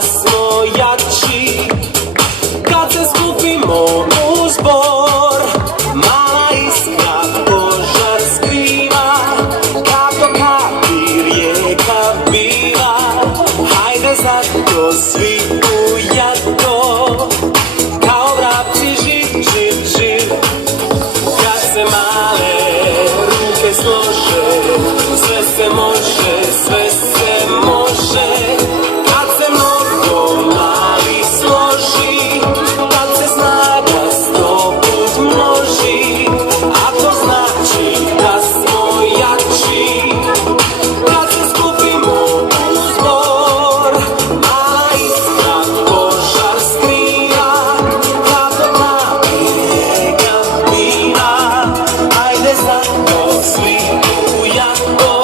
da smo jači. Kad se skupimo u zbor, mala iskra požar skriva. Kapo kapi rijeka biva, hajde zato svi u jato. Kao vrapci živ, živ, živ. Kad se male ruke slože, sve se može, sve se može. Kad se mnogo mali složi, tad se snaga 100 put množi. A to znači da smo jači. Kad se skupimo u zbor, mala iskra požar skriva. Kapo kapi rijeka biva, hajde zato svi u jato.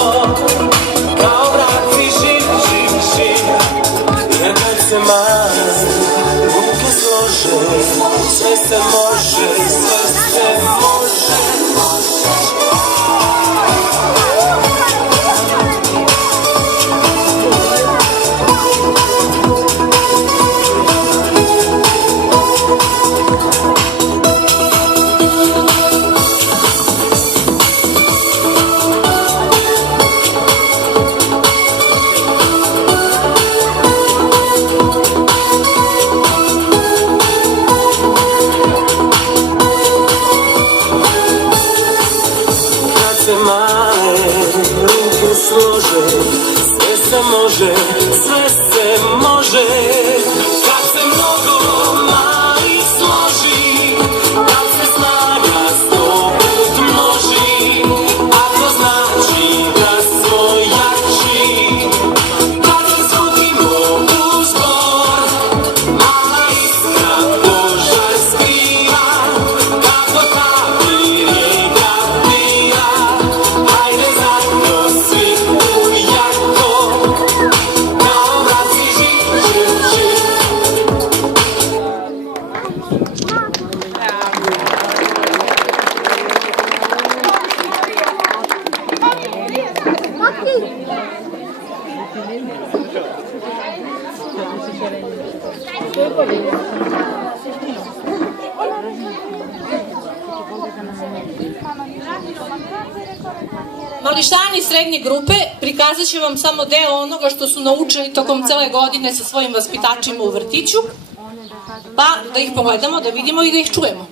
Kao vrapci živ, živ, živ. Jer kad se male ruke slože, sve se može, sve se može. Kad se male ruke slože, sve se može, sve se može. Kad se mnogo mali složi, tad se snaga 100 put množi. A to znači da smo jači. Kad se skupimo u zbor, mala iskra požar skriva. Kako kapi rijeka biva, hajde zato svi u jato. Kao vrapci živ, živ, živ. Mališani srednje grupe prikazat će vam samo deo onoga što su naučili tokom cele godine sa svojim vaspitačima u vrtiću, pa da ih pogledamo, da vidimo i da ih čujemo.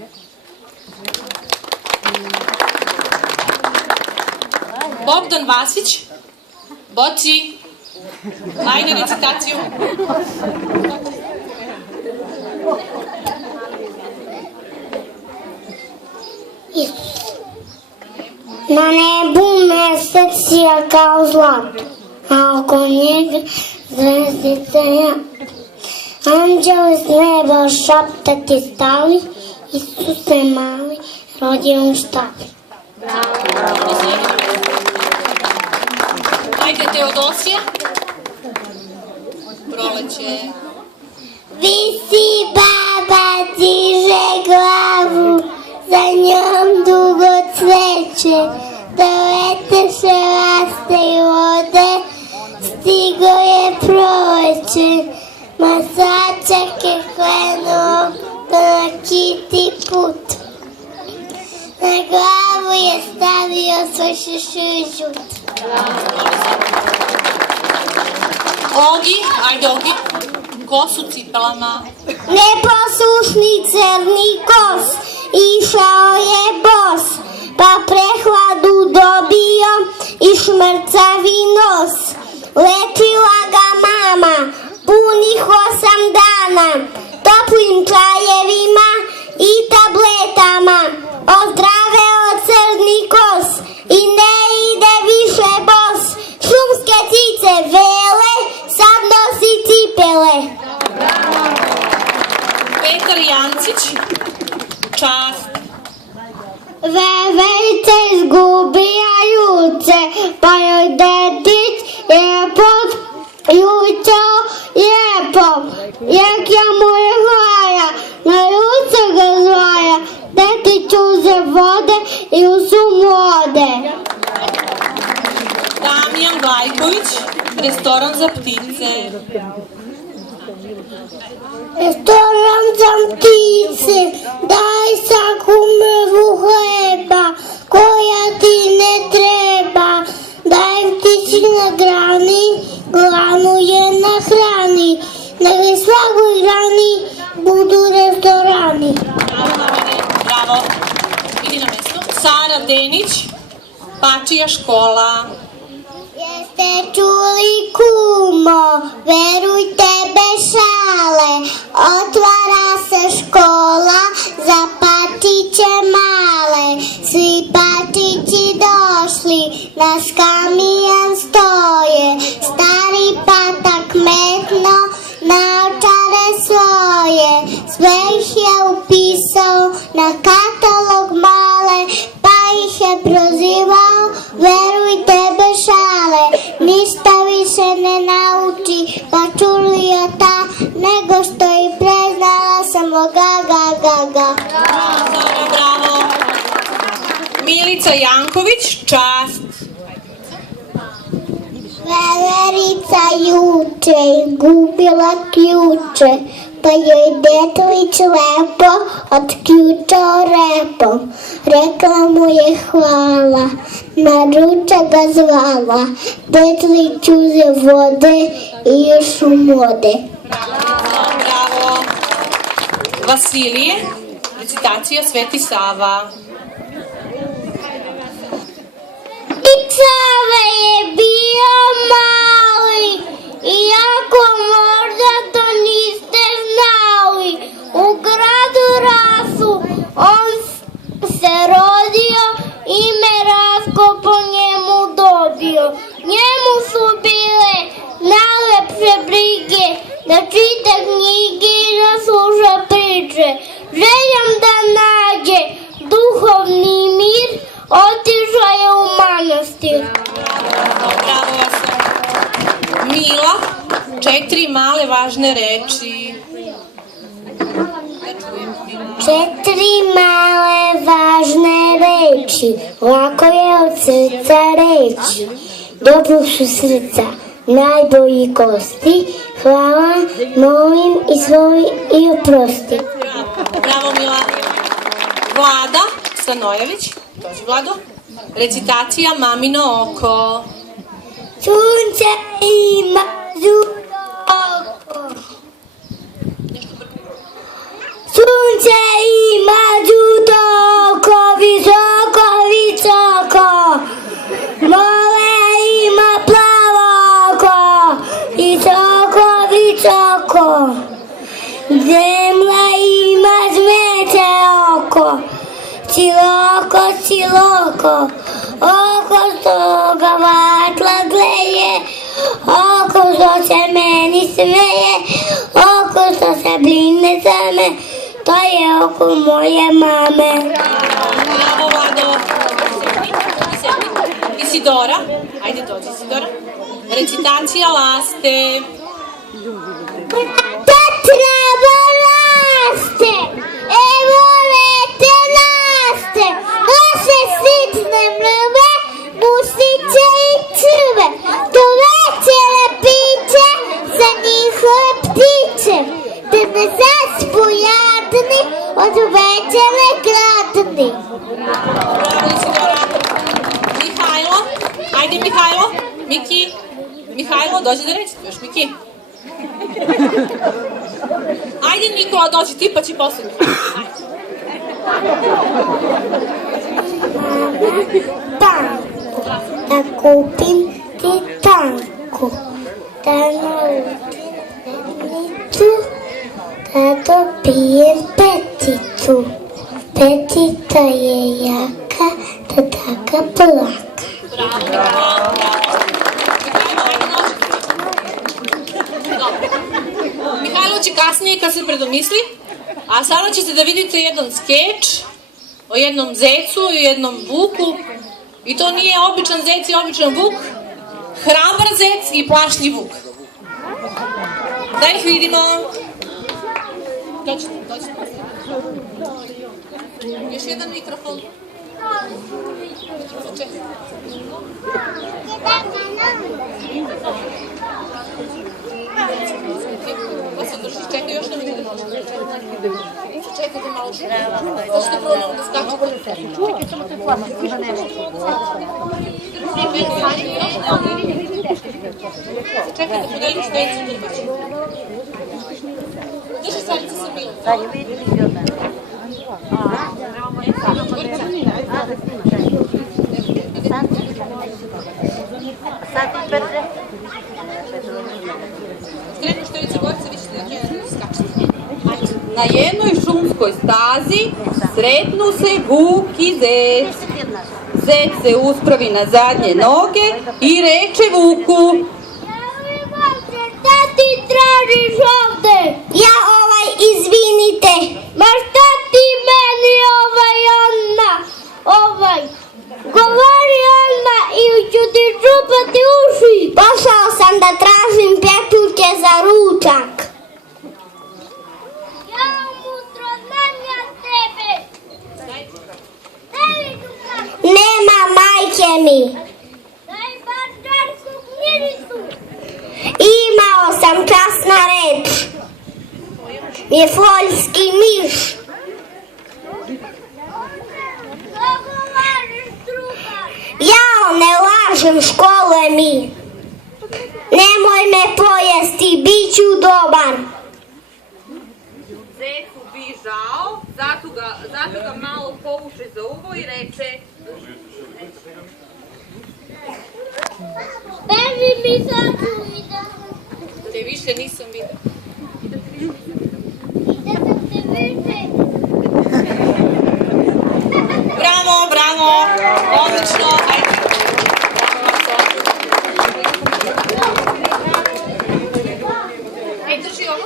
Bogdan Vasić, Boci, ajde recitaciju. Na nebu mesec je kao zlato, a oko njega zvezdice ja. Anđeli s neba šaptati stali, Isuse mali, rođen u štali. Ajde Teodosija. Proleće. Visi baba, diže glavu, za njom dugo cveće, do veteše raste i vode, stigo je proleće, masačak je krenuo na kiti put. Na glavu je stavio svoj šešir žut. Ogi, ajde Ogi. Kos u cipelama. Neposlušni crni kos, išao je bos, pa prehladu dobio i šmrcavi nos. Lečila ga mama punih 8 dana, toplim čajevima i tabletama. Ozdraveo crni kos i ne ide više bos. Šumske ptice vele, sad nosi cipele. Petar Jancić. Čast. Veverica izgubija juce, pa joj dedić je jutao lijepo. Jekja mu je hlaja, na juce ga zvaja, dedić uze vode i u sumu ode. Damjan Vlajković, restoran za ptice. Restoran sam ptice, daj svaku mrvu hleba, koja ti ne treba. Daj ptici na grani, glanu je nahrani, nek svakoj grani budu restorani. Bravo. Idi na mesto. Sara Denić, Pačija škola. Jeste čuli kumo, verujte bez šale, otvara se škola za pačiće male. Svi pačići došli, naš kamion stoje, stari patak metno naočare svoje. Sve ih je upisao na katalog male, pa ih je prozivao, verujte bez šale. Ništa više ne nauči, pa čulio ta, nego što i preznala samo ga. Bravo. Milica Janković, čast. Veverica juče gubila ključe, pa joj detlić lepo otključao repom. Rekla mu je hvala, na ručak ga zvala, detlić uze vode i još u mode. Bravo. Vasilije, recitacija Sveti Sava. I Sava je bio mali, iako možda to niste znali. U gradu Rasu on se rodio, ime Rasko po njemu dobio. Njemu su bile najlepše brige, da čita knjige i da sluša priče. Željom da nađe duhovni mir, otišla je u manastir. Bravo vas. Mila, 4 male važne reči. 4 male važne reči, lako je od srca reći. Dobro su srca, najbolji gosti, hvala, molim, izvoli i oprosti. Bravo Mila. Vlada Stanojević, dođi Vlado. Recitacija Mamino oko. Sunce ima žuto oko. Sunce ima žuto oko, visoko, visoko. More ima plavo oko, visoko, visoko. Zemlja ima zmeće oko, siloko, siloko. Oko toga vatla gleje, oko što se meni smeje, oko što se brine za me, to je oko moje mame. Bravo Vlado. Isidora, ajde dođi Isidora. Recitacija Laste. Ta trava raste, evo lete naste, nose sitne mrve, mustiće i crve, do večere piće, za njihove ptiće, da ne zaspu jadni, od večere gladni. Bravo Isidora. Mihajlo, ajde Mihajlo. Miki, Mihajlo, dođi da recituješ, Miki. Ajde Nikola, dođi ti pa će posle Mihajlo. Tanku, da kupim ti tanku, da nalutim peticu, da dobijem peticu. Petica je jaka, da taka plaka. Bravo, bravo, bravo. Mihajlo, ajde dođi. Dobro. Mihajlo će kasnije kad se predomisli, a sada ćete da vidite jedan skeč o jednom zecu i jednom vuku. I to nije običan zec i običan vuk, hrabar zec i plašljiv vuk. Da ih vidimo. Dođite, dođite. Još jedan mikrofon. Ko se Čekaj, još ne vidim. Čekajte malo što. To ćete probamo da skačete. Čekaj, samo te plava. Čekajte, podelim stejicu drbaću. Drži starica sa bilom. Skrenemo števicu gorice, vi ćete da skačete. Na jednoj šumskoj stazi sretnu se vuk i zec. Zec se uspravi na zadnje noge i reče vuku: Šta ti tražiš ovde? Ja izvinite. Ma šta ti meni govori odmah ili ću ti čupati uši. Pošao sam da tražim pečurke za ručak. Ja mutro, znam ja tebe. Nema majke mi. Daj bar čarsku knjižicu. Imao sam časna reč. Mifoljski miš. Jao, ne lažem, škole mi. Nemoj me pojesti, bit ću dobar. Zecu bi žao, zato ga malo povuše za uvo i reče: Beži mi sad ću vidio. Te više nisam vidio. Da sam te više. Bravo, bravo. Odlično. Ajde. Ej, drži ovo.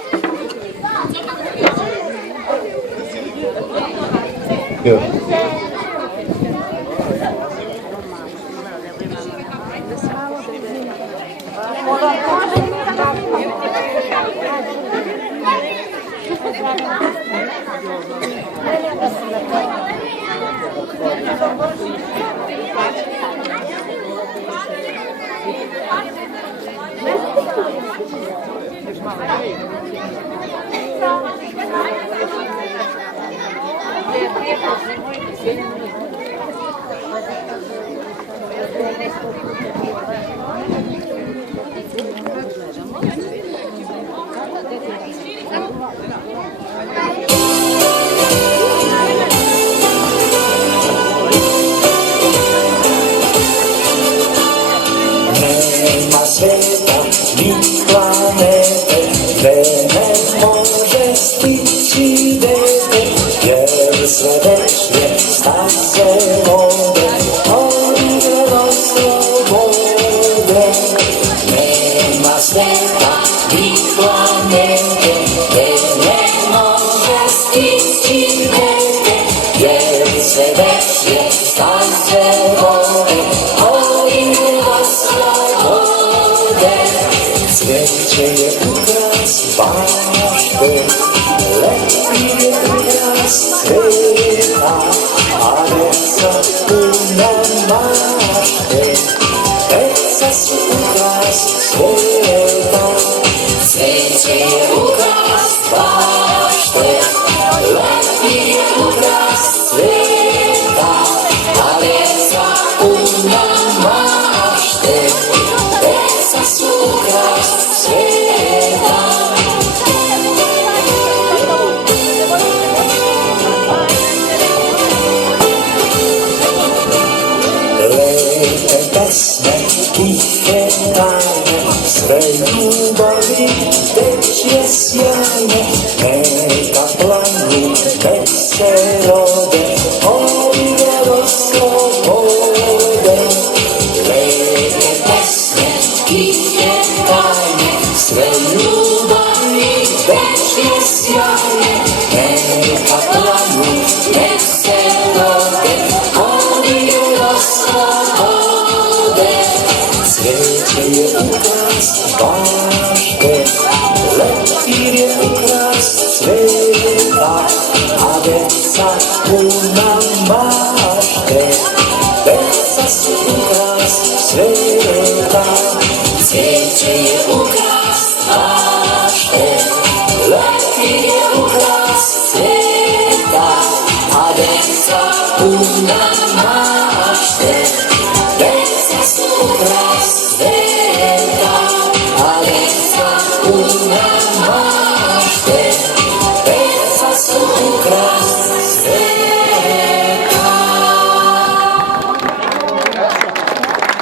Nema sveta ni planete gde ne može stići dete, jer sve večne staze vode odiveno slobode. Nema sveta ni planete gde ne može stići dete, jer sve večne staze vode odiveno slobode. Cvijeće je ukras bašte, lepi je ukras sveta, a deca puna mašte, deca su ukras sveta. Cvijeće je ukras bašte, lepi je ukras sveta, a deca puna mašte, deca su ukras sveta. Lepe pesme, tihe tajne, sve ljubavi teče sjajne, neka planu, nek se rode, odiveno slobode. Lepe pesme, tihe tajne, sve ljubavi teče sjajne, neka planu, nek se rode, odiveno slobode. Cvijeće je ukras bašte, leptir je ukras sveta, a deca puna mašte, deca su ukras sveta. Cvijeće je ukras bašte, leptir puna mašte, deca su rasveta, a deca puna mašte,